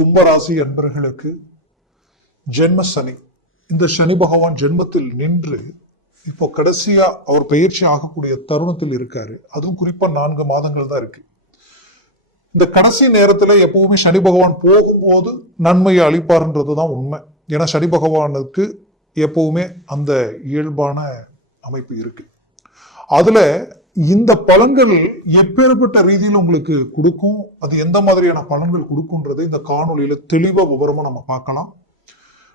கும்பராசி அன்பர்களுக்கு ஜென்ம சனி, இந்த சனி பகவான் ஜென்மத்தில் நின்று இப்போ கடைசியா அவர் பயிற்சி ஆகக்கூடிய தருணத்தில் இருக்காரு. அதுவும் குறிப்பா 4 மாதங்கள் தான் இருக்கு. இந்த கடைசி நேரத்துல எப்பவுமே சனி பகவான் போகும்போது நன்மையை அளிப்பார்ன்றதுதான் உண்மை. ஏன்னா சனி பகவானுக்கு எப்பவுமே அந்த இயல்பான அமைப்பு இருக்கு. அதுல இந்த பலன்கள் எப்பேற்பட்ட ரீதியில் உங்களுக்கு கொடுக்கும், அது எந்த மாதிரியான பலன்கள் கொடுக்கும்ன்றது இந்த காணொலியில தெளிவா விவரமா நம்ம பார்க்கலாம்.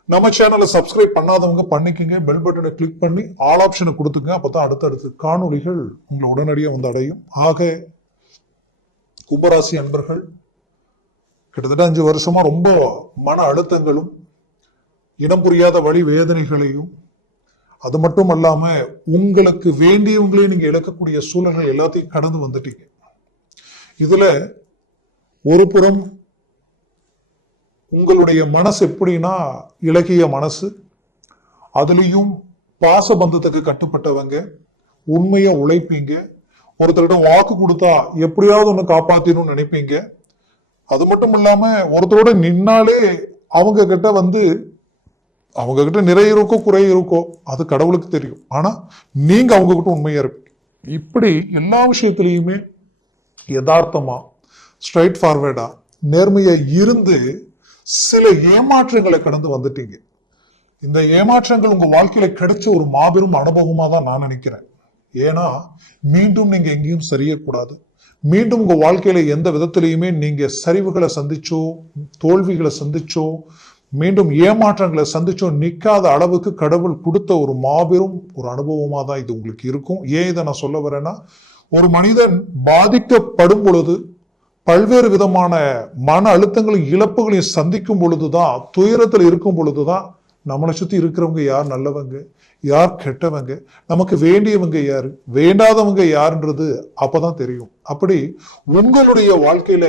நம்ம சேனலை சப்ஸ்கிரைப் பண்ணாதவங்க பண்ணிக்கங்க, பெல் பட்டனை கிளிக் பண்ணி ஆல் ஆப்ஷனை கொடுத்துங்க. அப்பதான் அடுத்தடுத்து காணொலிகள் உங்களை உடனடியாக வந்து அடையும். ஆக கும்பராசி அன்பர்கள் கிட்டத்தட்ட 5 வருஷமா ரொம்ப மன அழுத்தங்களும் இனம் புரியாத வழி வேதனைகளையும், அது மட்டும் அல்லாம உங்களுக்கு வேண்டியவங்களே நீங்க இழக்கக்கூடிய சூழல்கள் எல்லாத்தையும் கடந்து வந்துட்டீங்க. இதுல ஒரு புறம் உங்களுடைய மனசு எப்படின்னா இலகிய மனசு, அதுலயும் பாசபந்தத்துக்கு கட்டுப்பட்டவங்க, உண்மையா உழைப்பீங்க, ஒருத்தரிடம் வாக்கு கொடுத்தா எப்படியாவது ஒண்ணு காப்பாத்தினும் நினைப்பீங்க. அது மட்டும் இல்லாம ஒருத்தரோட நின்னாலே அவங்க கிட்ட நிறைய இருக்கோ குறை இருக்கோ அது கடவுளுக்கு தெரியும். ஆனா நீங்க அவங்க கிட்ட உண்மையா இருப்பீங்க. இப்படி எல்லா விஷயத்திலையுமே யதார்த்தமா ஸ்ட்ரைட் ஃபார்வேர்டா நேர்மையா இருந்து சில ஏமாற்றங்களை கடந்து வந்துட்டீங்க. இந்த ஏமாற்றங்கள் உங்க வாழ்க்கையில கிடைச்ச ஒரு மாபெரும் அனுபவமா தான் நான் நினைக்கிறேன். ஏன்னா மீண்டும் நீங்க எங்கேயும் சரியக்கூடாது. மீண்டும் உங்க வாழ்க்கையில எந்த விதத்திலையுமே நீங்க சரிவுகளை சந்திச்சோ தோல்விகளை சந்திச்சோ மீண்டும் ஏமாற்றங்களை சந்திச்சோ நிக்காத அளவுக்கு கடவுள் கொடுத்த ஒரு மாபெரும் ஒரு அனுபவமா தான் இது உங்களுக்கு இருக்கும். ஏன் இதை நான் சொல்ல வரேன்னா, ஒரு மனிதன் பாதிக்கப்படும் பொழுது பல்வேறு விதமான மன அழுத்தங்களையும் இழப்புகளையும் சந்திக்கும் பொழுதுதான், துயரத்தில் இருக்கும் பொழுதுதான் நம்மளை சுத்தி இருக்கிறவங்க யார் நல்லவங்க யார் கெட்டவங்க, நமக்கு வேண்டியவங்க யாரு வேண்டாதவங்க யாருன்றது அப்பதான் தெரியும். அப்படி உங்களுடைய வாழ்க்கையில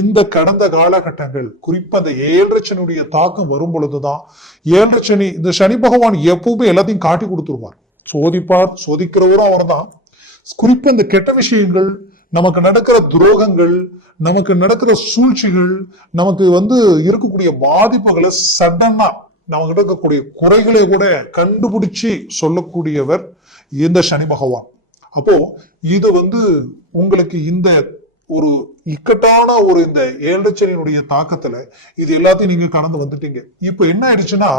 இந்த கடந்த காலகட்டங்கள், குறிப்பா இந்த 7 சனியுடைய தாக்கம் வரும் பொழுதுதான், 7 சனி, இந்த சனி பகவான் எப்பவுமே எல்லாத்தையும் காட்டி கொடுத்துருவார். சோதிப்பார், சோதிக்கிறவரும் அவர் தான். குறிப்பா இந்த கெட்ட விஷயங்கள், நமக்கு நடக்கிற துரோகங்கள், நமக்கு நடக்கிற சூழ்ச்சிகள், நமக்கு இருக்கக்கூடிய பாதிப்புகளை சடனா நமக்கு இருக்கக்கூடிய குறைகளை கூட கண்டுபிடிச்சு சொல்லக்கூடியவர் இந்த சனி பகவான். அப்போ இது உங்களுக்கு இந்த ஒரு இக்கட்டான ஒரு இந்த 7 சனியினுடைய தாக்கத்துல இது எல்லாத்தையும் நீங்க கடந்து வந்துட்டீங்க. இப்ப என்ன ஆயிடுச்சுன்னா,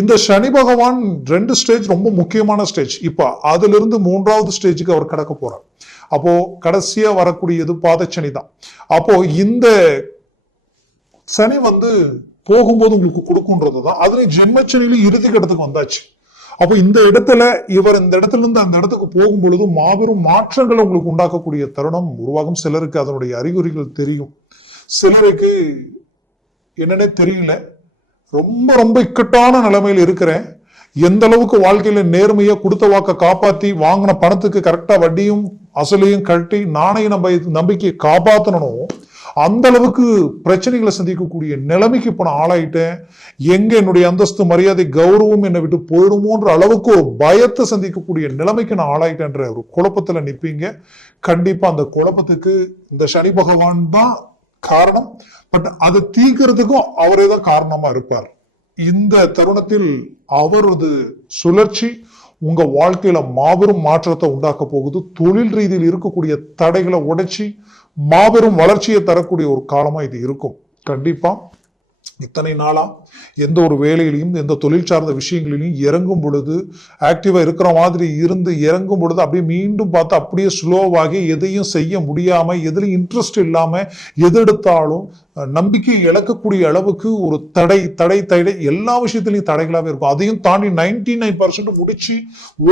இந்த சனி பகவான் 2 ஸ்டேஜ் ரொம்ப முக்கியமான ஸ்டேஜ். இப்ப அதுல இருந்து 3வது ஸ்டேஜுக்கு அவர் கடக்க போறார். அப்போ கடைசியா வரக்கூடியது பாதச்சனி தான். அப்போ இந்த சனி போகும்போது உங்களுக்கு கொடுக்குன்றதுதான். அதுல ஜென்மச்சனியில இறுதி கட்டத்துக்கு வந்தாச்சு. அப்போ இந்த இடத்துல இவர் இந்த இடத்துல இருந்து அந்த இடத்துக்கு போகும் பொழுது மாபெரும் மாற்றங்களை உங்களுக்கு உண்டாக்கக்கூடிய தருணம் உருவாகும். சிலருக்கு அதனுடைய அறிகுறிகள் தெரியும், சிலருக்கு என்னன்னே தெரியல. ரொம்ப ரொம்ப இக்கட்டான நிலைமையில் இருக்கிறேன், எந்த அளவுக்கு வாழ்க்கையில நேர்மையா கொடுத்த வாக்க காப்பாத்தி வாங்கின பணத்துக்கு கரெக்டா வட்டியும் அசலையும் கட்டி நாணய நம்பிக்கையை காப்பாற்றணும், அந்த அளவுக்கு பிரச்சனைகளை சந்திக்கக்கூடிய நிலைமைக்கு இப்ப நான் ஆளாயிட்டேன். எங்க என்னுடைய அந்தஸ்து மரியாதை கௌரவம் என்னை விட்டு போயிடுமோன்ற அளவுக்கு ஒரு பயத்தை சந்திக்கக்கூடிய நிலைமைக்கு நான் ஆளாயிட்டேன்ற ஒரு குழப்பத்துல நிற்பீங்க. கண்டிப்பா அந்த குழப்பத்துக்கு இந்த சனி பகவான் தான் காரணம். பட் அதை தீர்க்கிறதுக்கும் அவரே தான் காரணமா இருப்பார். இந்த தருணத்தில் அவரது சுழற்சி உங்க வாழ்க்கையில மாபெரும் மாற்றத்தை உண்டாக்க போகுது. தொழில் ரீதியில் இருக்கக்கூடிய தடைகளை உடைச்சி மாபெரும் வளர்ச்சியை தரக்கூடிய ஒரு காலமா இது இருக்கும். கண்டிப்பா இத்தனை நாளா எந்த ஒரு வேலையிலையும் எந்த தொழில் சார்ந்த விஷயங்களிலையும் இறங்கும் பொழுது ஆக்டிவா இருக்கிற மாதிரி இருந்து இறங்கும் பொழுது அப்படியே மீண்டும் பார்த்து அப்படியே ஸ்லோவாகி எதையும் செய்ய முடியாம, எதுலையும் இன்ட்ரெஸ்ட் இல்லாம, எது எடுத்தாலும் நம்பிக்கை இழக்கக்கூடிய அளவுக்கு ஒரு தடை எல்லா விஷயத்திலையும் தடைகளாவே இருக்கும். அதையும் தாண்டி 99% முடிச்சு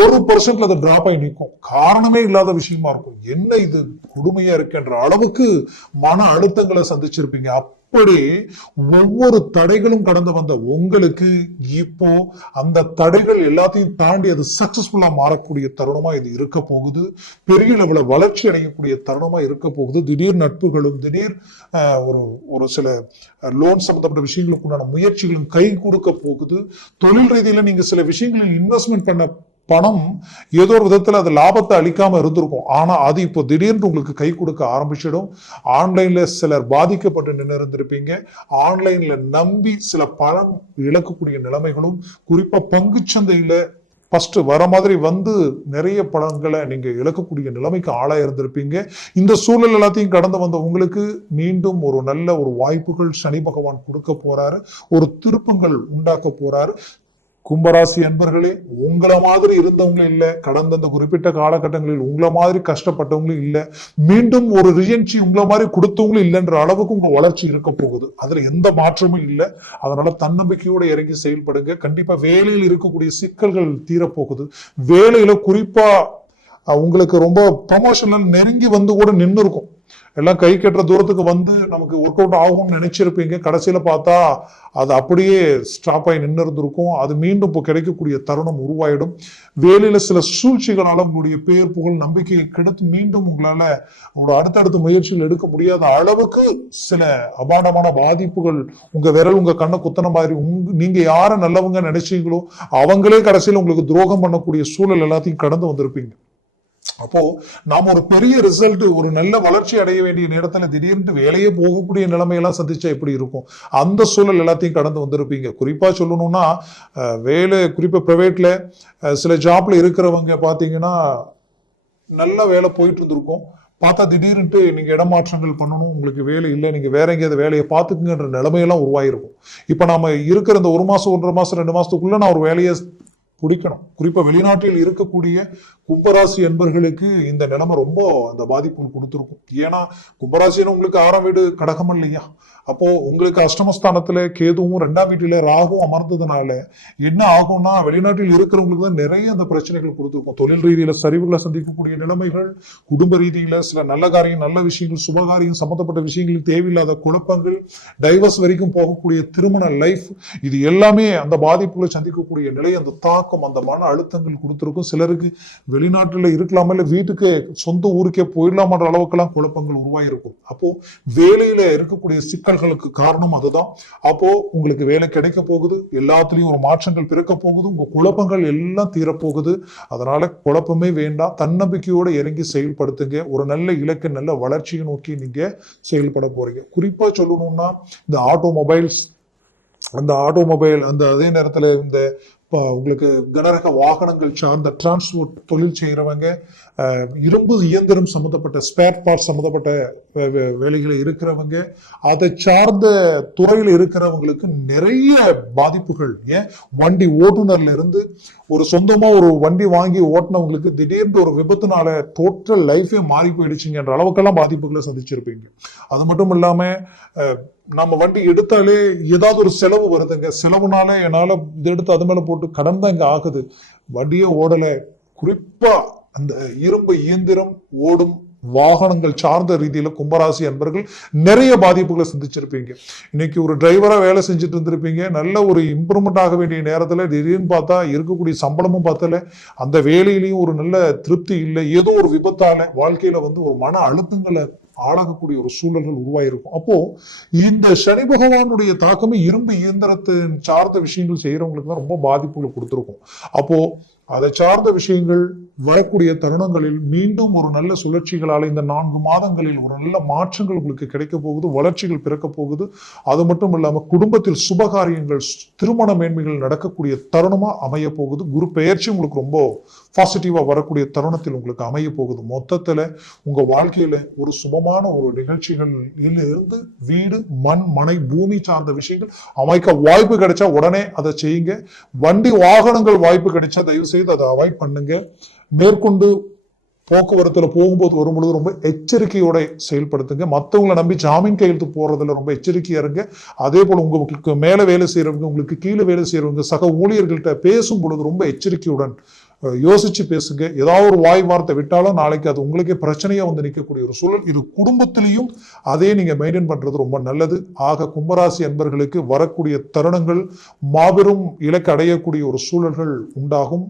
1% அதை டிராப் ஆகி நிற்கும். காரணமே இல்லாத விஷயமா இருக்கும். என்ன இது கொடுமையா இருக்குன்ற அளவுக்கு மன அழுத்தங்களை சந்திச்சிருப்பீங்க. அப்படி ஒவ்வொரு தடைகளும் கடந்து வந்த உங்களுக்கு இப்போ அந்த தடைகள் எல்லாத்தையும் தாண்டி அது சக்சஸ்ஃபுல்லா மாறக்கூடிய தருணமா இது இருக்க போகுது. பெரிய லெவல வளர்ச்சி அடையக்கூடிய தருணமா இருக்க போகுது. திடீர் நட்புகளும் திடீர் ஒரு சில லோன் சம்பந்தப்பட்ட விஷயங்களுக்கு உண்டான முயற்சிகளும் கை கொடுக்க போகுது. தொழில் ரீதியில நீங்க சில விஷயங்களில் இன்வெஸ்ட்மெண்ட் பண்ண பணம் ஏதோ ஒரு விதத்துல அது லாபத்தை அளிக்காம இருந்திருக்கும். ஆனா அது இப்போ திடீர்னு உங்களுக்கு கை கொடுக்க ஆரம்பிச்சிடும். ஆன்லைன்ல சிலர் பாதிக்கப்பட்டு நின்று இருந்திருப்பீங்க. ஆன்லைன்ல நம்பி சில பணம் இழக்கக்கூடிய நிலைமைகளும், குறிப்பா பங்குச்சந்தையில ஃபர்ஸ்ட் வர மாதிரி வந்து நிறைய பணங்களை நீங்க இழக்கக்கூடிய நிலைமைக்கு ஆளாக இருந்திருப்பீங்க. இந்த சூழல் எல்லாத்தையும் கடந்து வந்த உங்களுக்கு மீண்டும் ஒரு நல்ல ஒரு வாய்ப்புகள் சனி பகவான் கொடுக்க போறாரு. ஒரு திருப்பங்கள் உண்டாக்க போறாரு. கும்பராசி அன்பர்களே, உங்களை மாதிரி இருந்தவங்களும் இல்லை, கடந்த அந்த குறிப்பிட்ட காலகட்டங்களில் உங்களை மாதிரி கஷ்டப்பட்டவங்களும் இல்லை, மீண்டும் ஒரு ரிஜென்சி உங்களை மாதிரி கொடுத்தவங்களும் இல்லைன்ற அளவுக்கு உங்க வளர்ச்சி இருக்க போகுது. அதுல எந்த மாற்றமும் இல்லை. அதனால தன்னம்பிக்கையோட இறங்கி செயல்படுங்க. கண்டிப்பா வேலையில் இருக்கக்கூடிய சிக்கல்கள் தீரப்போகுது. வேலையில குறிப்பா உங்களுக்கு ரொம்ப ப்ரமோஷனல் நெருங்கி வந்து கூட நின்று இருக்கும். எல்லாம் கை கட்டுற தூரத்துக்கு வந்து நமக்கு ஒர்க் அவுட் ஆகும்னு நினைச்சிருப்பீங்க. கடைசியில பார்த்தா அது அப்படியே ஸ்டாப் ஆகி நின்று இருந்திருக்கும். அது மீண்டும் இப்போ கிடைக்கக்கூடிய தருணம் உருவாயிடும். வேலையில சில சூழ்ச்சிகளால உங்களுடைய பேர் புகழ் நம்பிக்கையை கெடுத்து மீண்டும் உங்களால உங்களோட அடுத்தடுத்த முயற்சிகள் எடுக்க முடியாத அளவுக்கு சில அபாண்டமான பாதிப்புகள் உங்க விரல் உங்க கண்ணை குத்தன மாதிரி நீங்க யார நல்லவங்க நினைச்சீங்களோ அவங்களே கடைசியில் உங்களுக்கு துரோகம் பண்ணக்கூடிய சூழல் எல்லாத்தையும் கடந்து வந்திருப்பீங்க. அப்போ நாம ஒரு பெரிய ரிசல்ட், ஒரு நல்ல வளர்ச்சி அடைய வேண்டிய நேரத்துல திடீர்னு வேலையே போகக்கூடிய நிலைமையெல்லாம் சந்திச்சா எப்படி இருக்கும்? அந்த சூழல் எல்லாத்தையும் கடந்து வந்திருப்பீங்க. குறிப்பா சொல்லணும்னா வேலை, குறிப்பா பிரைவேட்ல சில ஜாப்ல இருக்கிறவங்க பாத்தீங்கன்னா நல்ல வேலை போயிட்டு இருந்திருக்கும். பார்த்தா திடீர்னு நீங்க இடமாற்றங்கள் பண்ணணும், உங்களுக்கு வேலை இல்லை, நீங்க வேற எங்கேயாவது வேலையை பார்த்துக்குங்கன்ற நிலைமையெல்லாம் உருவாயிருக்கும். இப்ப நாம இருக்கிற இந்த 1 மாசம் 1.5 மாசம் 2 மாசத்துக்குள்ள நான் ஒரு வேலையை பிடிக்கணும். குறிப்பா வெளிநாட்டில் இருக்கக்கூடிய கும்பராசி என்பர்களுக்கு இந்த நிலைமை ரொம்ப அந்த பாதிப்பு கொடுத்துருக்கும். ஏன்னா கும்பராசின்னு உங்களுக்கு 6ஆம் வீடு கடகம் இல்லையா? அப்போ உங்களுக்கு அஷ்டமஸ்தானத்துல கேதுவும் 2ஆம் வீட்டில ராகுவும் அமர்ந்ததுனால என்ன ஆகும்னா, வெளிநாட்டில் இருக்கிறவங்களுக்கு தான் நிறைய அந்த பிரச்சனைகள் கொடுத்துருக்கும். தொழில் ரீதியில சரிவுகளை சந்திக்கக்கூடிய நிலைமைகள், குடும்ப ரீதியில சில நல்ல காரியம், நல்ல விஷயங்கள், சுபகாரியம் சம்பந்தப்பட்ட விஷயங்களில் தேவையில்லாத குழப்பங்கள், டைவர்ஸ் வரைக்கும் போகக்கூடிய திருமண லைஃப், இது எல்லாமே அந்த பாதிப்புகளை சந்திக்கக்கூடிய நிலை, அந்த தாக்கம், அந்த மன அழுத்தங்கள் கொடுத்துருக்கும். சிலருக்கு வெளிநாட்டுல இருக்கலாமா, இல்ல வீட்டுக்கு சொந்த ஊருக்கே போயிடலாமன்ற அளவுக்கெல்லாம் குழப்பங்கள் உருவாயிருக்கும். அப்போ வேலையில இருக்கக்கூடிய சிக்கல்களுக்கு காரணம் அதுதான். அப்போ உங்களுக்கு வேலை கிடைக்க போகுது, எல்லாத்துலயும் ஒரு மாற்றங்கள் பிறக்க போகுது, உங்க குழப்பங்கள் எல்லாம் தீரப்போகுது. அதனால குழப்பமே வேண்டாம், தன்னம்பிக்கையோட இறங்கி செயல்படுத்துங்க. ஒரு நல்ல இலக்கு, நல்ல வளர்ச்சியை நோக்கி நீங்க செயல்பட போறீங்க. குறிப்பா சொல்லணும்னா இந்த ஆட்டோமொபைல், அந்த அதே நேரத்துல இந்த உங்களுக்கு கனரக வாகனங்கள் சார்ந்த டிரான்ஸ்போர்ட் தொழில் செய்யறவங்க, இரும்பு இயந்திரம் சம்பந்தப்பட்ட ஸ்பேர் பார்ட் சம்பந்தப்பட்ட வேலைகளை இருக்கிறவங்க, அதை சார்ந்த துறையில் இருக்கிறவங்களுக்கு நிறைய பாதிப்புகள். ஏன், வண்டி ஓட்டுநர்ல இருந்து ஒரு சொந்தமா ஒரு வண்டி வாங்கி ஓட்டுனவங்களுக்கு திடீர்னு ஒரு விபத்துனால டோட்டல் லைஃபே மாறி போயிடுச்சுங்கன்ற அளவுக்கெல்லாம் பாதிப்புகளை சந்திச்சிருப்பீங்க. அது மட்டும் இல்லாம நம்ம வண்டி எடுத்தாலே ஏதாவது ஒரு செலவு வருதுங்க. செலவுனால என்னால இது எடுத்து அது மேல போட்டு கடன் தான் இங்க ஆகுது, வண்டியே ஓடல. குறிப்பா அந்த இரும்பு இயந்திரம் ஓடும் வாகனங்கள் சார்ந்த ரீதியில கும்பராசி அன்பர்கள் நிறைய பாதிப்புகளை சந்திச்சிருப்பீங்க. இன்னைக்கு ஒரு டிரைவரா வேலை செஞ்சுட்டு இருந்திருப்பீங்க. நல்ல ஒரு இம்ப்ரூவ்மெண்ட் ஆக வேண்டிய நேரத்துல திடீர்னு பார்த்தா இருக்கக்கூடிய சம்பளமும் பார்த்தல, அந்த வேலையிலையும் ஒரு நல்ல திருப்தி இல்லை. ஏதோ ஒரு விபத்தால வாழ்க்கையில வந்து ஒரு மன அழுத்தங்களை ஆளாகக்கூடிய ஒரு சூழல்கள் உருவாயிருக்கும். அப்போ இந்த சனி பகவானுடைய தாக்கமே இரும்பு இயந்திரத்தின் சார்ந்த விஷயங்கள் செய்யறவங்களுக்கு தான் ரொம்ப பாதிப்புகளை கொடுத்துருக்கும். அப்போ அதை சார்ந்த விஷயங்கள் வரக்கூடிய தருணங்களில் மீண்டும் ஒரு நல்ல சுழற்சிகளால் இந்த 4 மாதங்களில் ஒரு நல்ல மாற்றங்கள் உங்களுக்கு கிடைக்க போகுது, வளர்ச்சிகள் பிறக்க போகுது. அது மட்டும் இல்லாம குடும்பத்தில் சுபகாரியங்கள், திருமண மேன்மைகள் நடக்கக்கூடிய தருணமா அமைய போகுது. குரு பெயர்ச்சி உங்களுக்கு ரொம்ப பாசிட்டிவா வரக்கூடிய தருணத்தில் உங்களுக்கு அமைய போகுது. மொத்தத்துல உங்க வாழ்க்கையில ஒரு சுபமான ஒரு நிகழ்ச்சிகள் இருந்து வீடு, மண், மனை, பூமி சார்ந்த விஷயங்கள் அமைக்க வாய்ப்பு கிடைச்சா உடனே அதை செய்யுங்க. வண்டி வாகனங்கள் வாய்ப்பு கிடைச்சா தயவு செய்து அதை அவாய்ட் பண்ணுங்க. மேற்கொண்டு போக்குவரத்துல போகும்போது வரும்பொழுது ரொம்ப எச்சரிக்கையோட செயல்படுத்துங்க. மற்றவங்களை நம்பி ஜாமீன் கையெழுத்து போறதுல ரொம்ப எச்சரிக்கையா இருங்க. அதே போல உங்களுக்கு மேல வேலை செய்யறவங்க, உங்களுக்கு கீழே வேலை செய்யறவங்க, சக ஊழியர்கள்ட்ட பேசும் பொழுது ரொம்ப எச்சரிக்கையுடன் யோசிச்சு பேசுங்க. ஏதாவது ஒரு வாய் வார்த்தை விட்டாலும் நாளைக்கு அது உங்களுக்கே பிரச்சனையா வந்து நிற்கக்கூடிய ஒரு சூழல். இது குடும்பத்திலையும் அதே நீங்க மெயின்டைன் பண்றது ரொம்ப நல்லது. ஆக கும்பராசி அன்பர்களுக்கு வரக்கூடிய தருணங்கள் மாபெரும் இலக்கு அடையக்கூடிய ஒரு சூழல்கள் உண்டாகும்.